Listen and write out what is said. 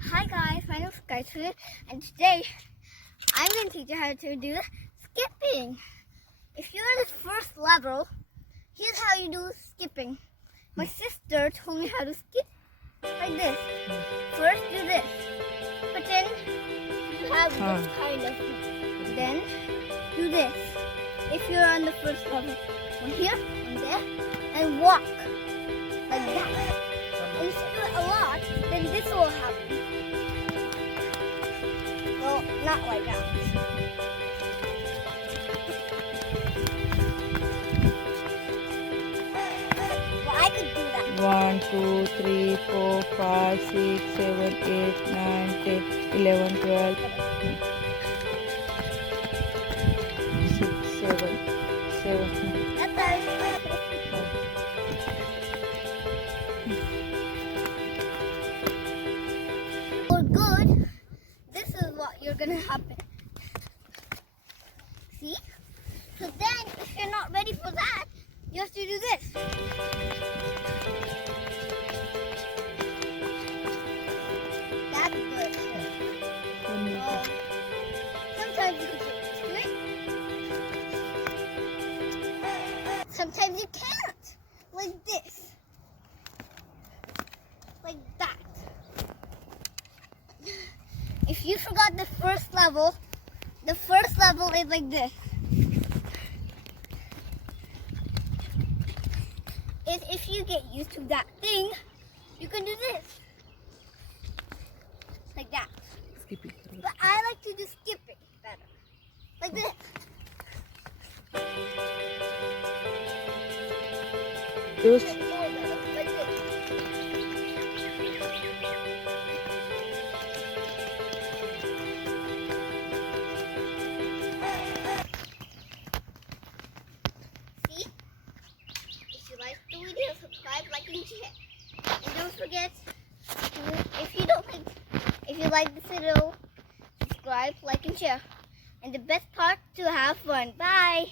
Hi guys, my name is Gayatri and today I'm going to teach you how to do skipping. If you're at the first level, here's how you do skipping. My sister told me how to skip like this. First do this. Pretend you have this kind of thing. Then do this. If you're on the first level, one here, one there, and walk like that. And if you do it a lot, then this will happen. Well, not like that. Well, I could do that. 1, 2, 3, 4, 5, 6, 7, 8, 9, 10, 11, 12, 6, 7, 7. That's all. For good, this is what you're gonna happen. See? So then, if you're not ready for that, you have to do this. That's good. Sometimes you can do it. Sometimes you can't. Like this. Like that. If you forgot the first level is like this. If you get used to that thing, you can do this. Like that. Skipping. But I like to do skipping better. Like this. Those Like this. See? If you like the video, subscribe, like, and share. And don't forget, if you like this video, subscribe, like, and share. And the best part, to have fun. Bye.